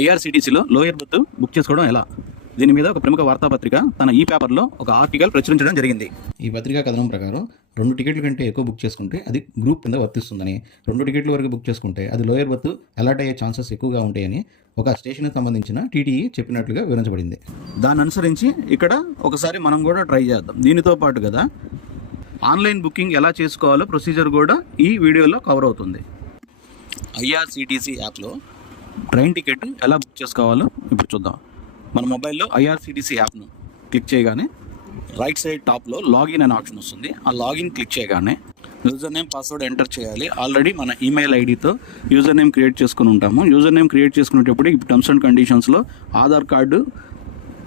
ఐఆర్సీటీసీలో lower birth book చేసుకోవడం ఎలా? దీని మీద ఒక ప్రముఖ వార్తాపత్రిక తన ఈ పేపర్లో ఒక ఆర్టికల్ ప్రచురించడం జరిగింది. ఈ పత్రికా కథనం ప్రకారం 2 టికెట్ల కంటే ఎక్కువ బుక్ చేసుకుంటే అది గ్రూప్ కింద వర్తిస్తుందని, 2 టికెట్ల వరకు బుక్ చేసుకుంటే అది లోయర్ బర్త్ అలాట్ అయ్యే ఛాన్సెస్ ఎక్కువగా ఉంటాయని ఒక స్టేషన్కి సంబంధించిన టీటీఈ చెప్పినట్లుగా వివరించబడింది. దాన్ని అనుసరించి ఇక్కడ ఒకసారి మనం కూడా ట్రై చేద్దాం. దీనితో పాటు కదా ఆన్లైన్ బుకింగ్ ఎలా చేసుకోవాలో ప్రొసీజర్ కూడా ఈ వీడియోలో కవర్ అవుతుంది. ఐఆర్సీటీసీ యాప్లో ట్రైన్ టికెట్ ఎలా బుక్ చేసుకోవాలో ఇప్పుడు చూద్దాం. మన మొబైల్లో ఐఆర్సీటీసీ యాప్ను క్లిక్ చేయగానే రైట్ సైడ్ టాప్లో లాగిన్ అనే ఆప్షన్ వస్తుంది. ఆ లాగిన్ క్లిక్ చేయగానే యూజర్ నేమ్ పాస్వర్డ్ ఎంటర్ చేయాలి. ఆల్రెడీ మన ఈమెయిల్ ఐడితో యూజర్ నేమ్ క్రియేట్ చేసుకుని ఉంటాము. యూజర్ నేమ్ క్రియేట్ చేసుకునేటప్పుడు ఇప్పుడు టర్మ్స్ అండ్ కండిషన్స్లో Aadhaar card,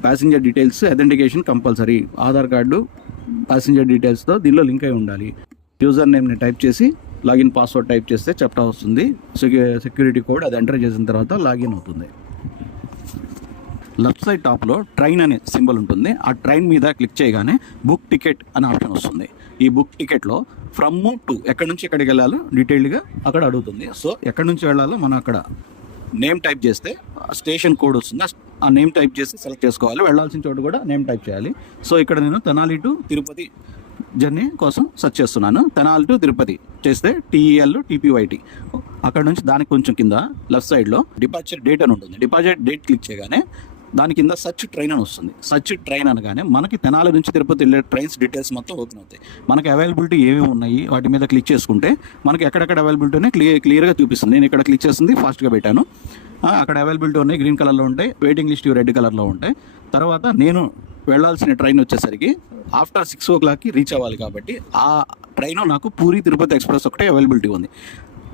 passenger details, authentication compulsory. Aadhaar card, passenger డీటెయిల్స్తో దీనిలో లింక్ అయి ఉండాలి. యూజర్ నేమ్ని టైప్ చేసి లాగిన్ పాస్వర్డ్ టైప్ చేస్తే చెప్తా వస్తుంది. సెక్యూరిటీ కోడ్ అది ఎంటర్ చేసిన తర్వాత లాగిన్ అవుతుంది. లెఫ్ట్ సైడ్ టాప్లో ట్రైన్ అనే సింబల్ ఉంటుంది. ఆ ట్రైన్ మీద క్లిక్ చేయగానే బుక్ టికెట్ అనే ఆప్షన్ వస్తుంది. ఈ బుక్ టికెట్లో ఫ్రమ్ టు ఎక్కడి నుంచి ఎక్కడికి వెళ్ళాలో డీటెయిల్డ్గా అక్కడ అడుగుతుంది. సో ఎక్కడి నుంచి వెళ్ళాలో మనం అక్కడ నేమ్ టైప్ చేస్తే స్టేషన్ కోడ్ వస్తుంది. ఆ నేమ్ టైప్ చేసి సెలెక్ట్ చేసుకోవాలి. వెళ్ళాల్సిన చోటు కూడా నేమ్ టైప్ చేయాలి. సో ఇక్కడ నేను తెనాలి టు తిరుపతి జర్నీ కోసం సెర్చ్ చేస్తున్నాను. తెనాలి టు తిరుపతి చేస్తే TEL-TPYT. అక్కడ నుంచి దానికి కొంచెం కింద లెఫ్ట్ సైడ్లో డిపార్చర్ డేట్ అని ఉంటుంది. డిపార్చర్ డేట్ క్లిక్ చేయగానే దాని కింద సర్చ్ ట్రైన్ అని వస్తుంది. సర్చ్ ట్రైన్ అనగానే మనకి తెనాలి నుంచి తిరుపతి వెళ్ళే ట్రైన్స్ డీటెయిల్స్ మొత్తం ఓపెన్ అవుతాయి. మనకి అవైలబిలిటీ ఏమేమి ఉన్నాయి వాటి మీద క్లిక్ చేసుకుంటే మనకి ఎక్కడెక్కడ అవైలబిలిటీ ఉన్నాయి క్లియర్గా చూపిస్తుంది. నేను ఇక్కడ క్లిక్ చేస్తుంది ఫాస్ట్గా పెట్టాను. అక్కడ అవైలబిలిటీ ఉన్నాయి, గ్రీన్ కలర్లో ఉంటాయి. వెయిటింగ్ లిస్ట్ రెడ్ కలర్లో ఉంటాయి. తర్వాత నేను వెళ్ళాల్సిన ట్రైన్ వచ్చేసరికి ఆఫ్టర్ 6 o'clockకి రీచ్ అవ్వాలి కాబట్టి ఆ ట్రైన్ నాకు పూరి తిరుపతి ఎక్స్ప్రెస్ ఒకటే అవైలబిలిటీ ఉంది.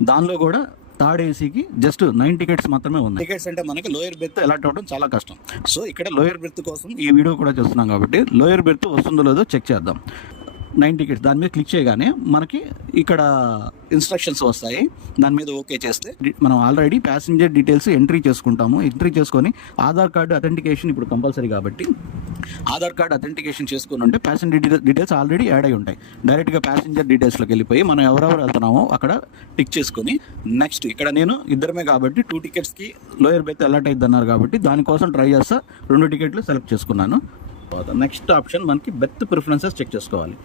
దానిలో కూడా థర్డ్ ఏసీకి జస్ట్ 9 టికెట్స్ మాత్రమే ఉన్నాయి. టికెట్స్ అంటే మనకి లోయర్ బెర్త్ అలాట్ అవ్వడం చాలా కష్టం. సో ఇక్కడ లోయర్ బెర్త్ కోసం ఈ వీడియో కూడా చేస్తున్నాం కాబట్టి లోయర్ బెర్త్ వస్తుందో లేదో చెక్ చేద్దాం. 9 టికెట్స్ దాని మీద క్లిక్ చేయగానే మనకి ఇక్కడ ఇన్స్ట్రక్షన్స్ వస్తాయి. దాని మీద ఓకే చేస్తే మనం ఆల్రెడీ ప్యాసింజర్ డీటెయిల్స్ ఎంట్రీ చేసుకుంటాము. ఎంట్రీ చేసుకొని ఆధార్ కార్డు అథెంటికేషన్ ఇప్పుడు కంపల్సరీ కాబట్టి ఆధార్ కార్డు అథెంటికేషన్ చేసుకుని ఉంటే ప్యాసింజర్ డీటెయిల్స్ ఆల్రెడీ యాడ్ అయి ఉంటాయి. డైరెక్ట్గా ప్యాసింజర్ డీటెయిల్స్లోకి వెళ్ళిపోయి మనం ఎవరెవరు వెళ్తున్నామో అక్కడ టిక్ చేసుకొని నెక్స్ట్ ఇక్కడ నేను ఇద్దరమే కాబట్టి 2 టికెట్స్కి లోయర్ బెర్త్ అలాట్ అయింది అన్నారు కాబట్టి దానికోసం ట్రై చేస్తా 2 టికెట్లు సెలెక్ట్ చేసుకున్నాను. నెక్స్ట్ ఆప్షన్ మనకి బెర్త్ ప్రిఫరెన్సెస్ చెక్ చేసుకోవాలి.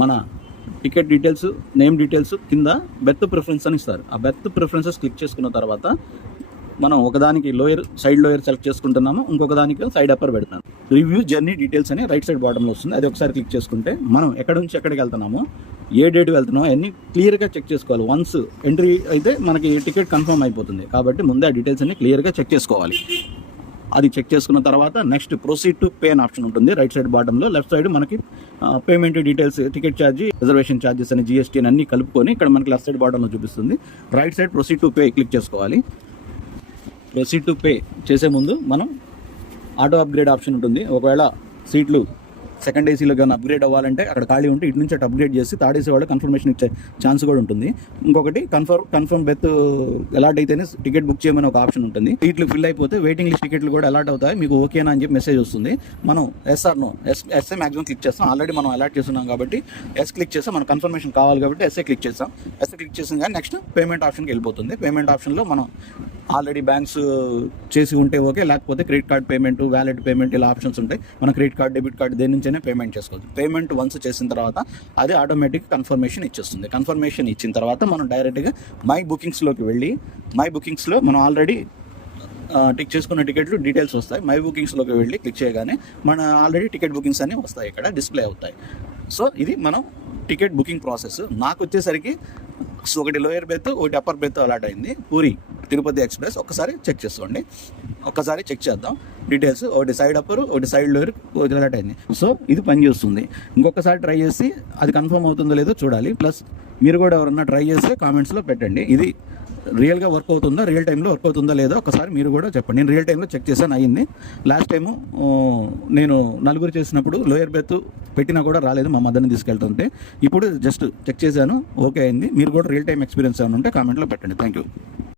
మన టికెట్ డీటెయిల్స్, నేమ్ డీటెయిల్స్ కింద బెర్త్ ప్రిఫరెన్స్ అని ఇస్తారు. ఆ బెర్త్ ప్రిఫరెన్సెస్ క్లిక్ చేసుకున్న తర్వాత మనం ఒకదానికి సైడ్ లోయర్ సెలెక్ట్ చేసుకుంటున్నాము, ఇంకొక దానికి సైడ్ అప్పర్ పెడతాను. రివ్యూ జర్నీ డీటెయిల్స్ అని రైట్ సైడ్ బాటంలో వస్తుంది. అది ఒకసారి క్లిక్ చేసుకుంటే మనం ఎక్కడి నుంచి ఎక్కడికి వెళ్తున్నామో, ఏ డేట్ వెళ్తున్నామో అన్నీ క్లియర్గా చెక్ చేసుకోవాలి. వన్స్ ఎంట్రీ అయితే మనకి టికెట్ కన్ఫర్మ్ అయిపోతుంది కాబట్టి ముందే ఆ డీటెయిల్స్ అన్ని క్లియర్గా చెక్ చేసుకోవాలి. అది చెక్ చేసుకున్న తర్వాత నెక్స్ట్ ప్రొసీడ్ టు పే అని ఆప్షన్ ఉంటుంది రైట్ సైడ్ బాటంలో. లెఫ్ట్ సైడ్ మనకి payment details, ticket charge, reservation charges అని, GST అని అన్ని కలుపుకొని ఇక్కడ మనకి లెఫ్ట్ సైడ్ బాటంలో చూపిస్తుంది. Right side proceed to pay click చేసుకోవాలి. ప్రొసీడ్ టు పే చేసే ముందు మనం ఆటో అప్గ్రేడ్ ఆప్షన్ ఉంటుంది. ఒకవేళ సీట్లు సెకండ్ ఏసీలో కానీ అప్గ్రేడ్ అవ్వాలంటే అక్కడ ఖాళీ ఉంటే ఇటు నుంచి అటు అప్గ్రేడ్ చేసి థర్డ్ ఏసీ వాళ్ళు కన్ఫర్మేషన్ ఇచ్చే ఛాన్స్ కూడా ఉంటుంది. ఇంకొకటి కన్ఫర్మ్ బెర్త్ అలాట్ అయితేనే టికెట్ బుక్ చేయమని ఒక ఆప్షన్ ఉంటుంది. సీట్లు ఫిల్ అయిపోతే వెయిటింగ్ లిస్ట్ టికెట్లు కూడా అలాట్ అవుతాయి. మీకు ఓకేనా అని చెప్పి మెసేజ్ వస్తుంది. మనం ఎస్ ఆర్ నో, ఎస్ఏ మ్యాక్సిమం క్లిక్ చేస్తాం. ఆల్రెడీ మనం అలాట్ చేస్తున్నాం కాబట్టి ఎస్ క్లిక్ చేస్తాం. మన కన్ఫర్మేషన్ కావాలి కాబట్టి ఎస్ఏ క్లిక్ చేస్తాం. ఎస్ఏ క్లిక్ చేసాం కానీ నెక్స్ట్ పేమెంట్ ఆప్షన్కి వెళ్ళిపోతుంది. పేమెంట్ ఆప్షన్లో మనం ఆల్రెడీ బ్యాంక్స్ చేసి ఉంటే ఓకే, లేకపోతే credit card payment, wallet payment ఇలా ఆప్షన్స్ ఉంటాయి. మనం క్రెడిట్ కార్డ్, డెబిట్ కార్డ్ దేని నుంచైనా పేమెంట్ చేసుకోవచ్చు. పేమెంట్ వన్స్ చేసిన తర్వాత అది ఆటోమేటిక్ కన్ఫర్మేషన్ ఇచ్చేస్తుంది. కన్ఫర్మేషన్ ఇచ్చిన తర్వాత మనం డైరెక్ట్గా మై బుకింగ్స్లోకి వెళ్ళి మై బుకింగ్స్లో మనం ఆల్రెడీ టిక్ చేసుకున్న టికెట్లు డీటెయిల్స్ వస్తాయి. మై బుకింగ్స్లోకి వెళ్ళి క్లిక్ చేయగానే మన ఆల్రెడీ టికెట్ బుకింగ్స్ అన్నీ వస్తాయి, ఇక్కడ డిస్ప్లే అవుతాయి. సో ఇది మనం టికెట్ బుకింగ్ ప్రాసెస్. నాకు వచ్చేసరికి ఒకటి లోయర్ బెర్త్, ఒకటి అప్పర్ బెర్త్ అలాట్ అయింది పూరి తిరుపతి ఎక్స్ప్రెస్. ఒక్కసారి చెక్ చేసుకోండి, ఒక్కసారి చెక్ చేద్దాం డీటెయిల్స్. ఒకటి సైడ్ అప్పర్, ఒకటి సైడ్ లోయర్, ఒకటి అలాట్ అయింది. సో ఇది పనిచేస్తుంది. ఇంకొకసారి ట్రై చేసి అది కన్ఫర్మ్ అవుతుందో లేదో చూడాలి. ప్లస్ మీరు కూడా ఎవరన్నా ట్రై చేస్తే కామెంట్స్లో పెట్టండి. ఇది రియల్గా వర్క్ అవుతుందా, రియల్ టైంలో వర్క్ అవుతుందా లేదో ఒకసారి మీరు కూడా చెప్పండి. నేను రియల్ టైంలో చెక్ చేశాను, అయ్యింది. లాస్ట్ టైము నేను నలుగురు చేసినప్పుడు లోయర్ బెర్త్ పెట్టినా కూడా రాలేదు మా మదర్ని తీసుకెళ్తుంటే. ఇప్పుడు జస్ట్ చెక్ చేశాను, ఓకే అయింది. మీరు కూడా రియల్ టైం ఎక్స్పీరియన్స్ ఏమైనా ఉంటే కామెంట్లో పెట్టండి. Thank you.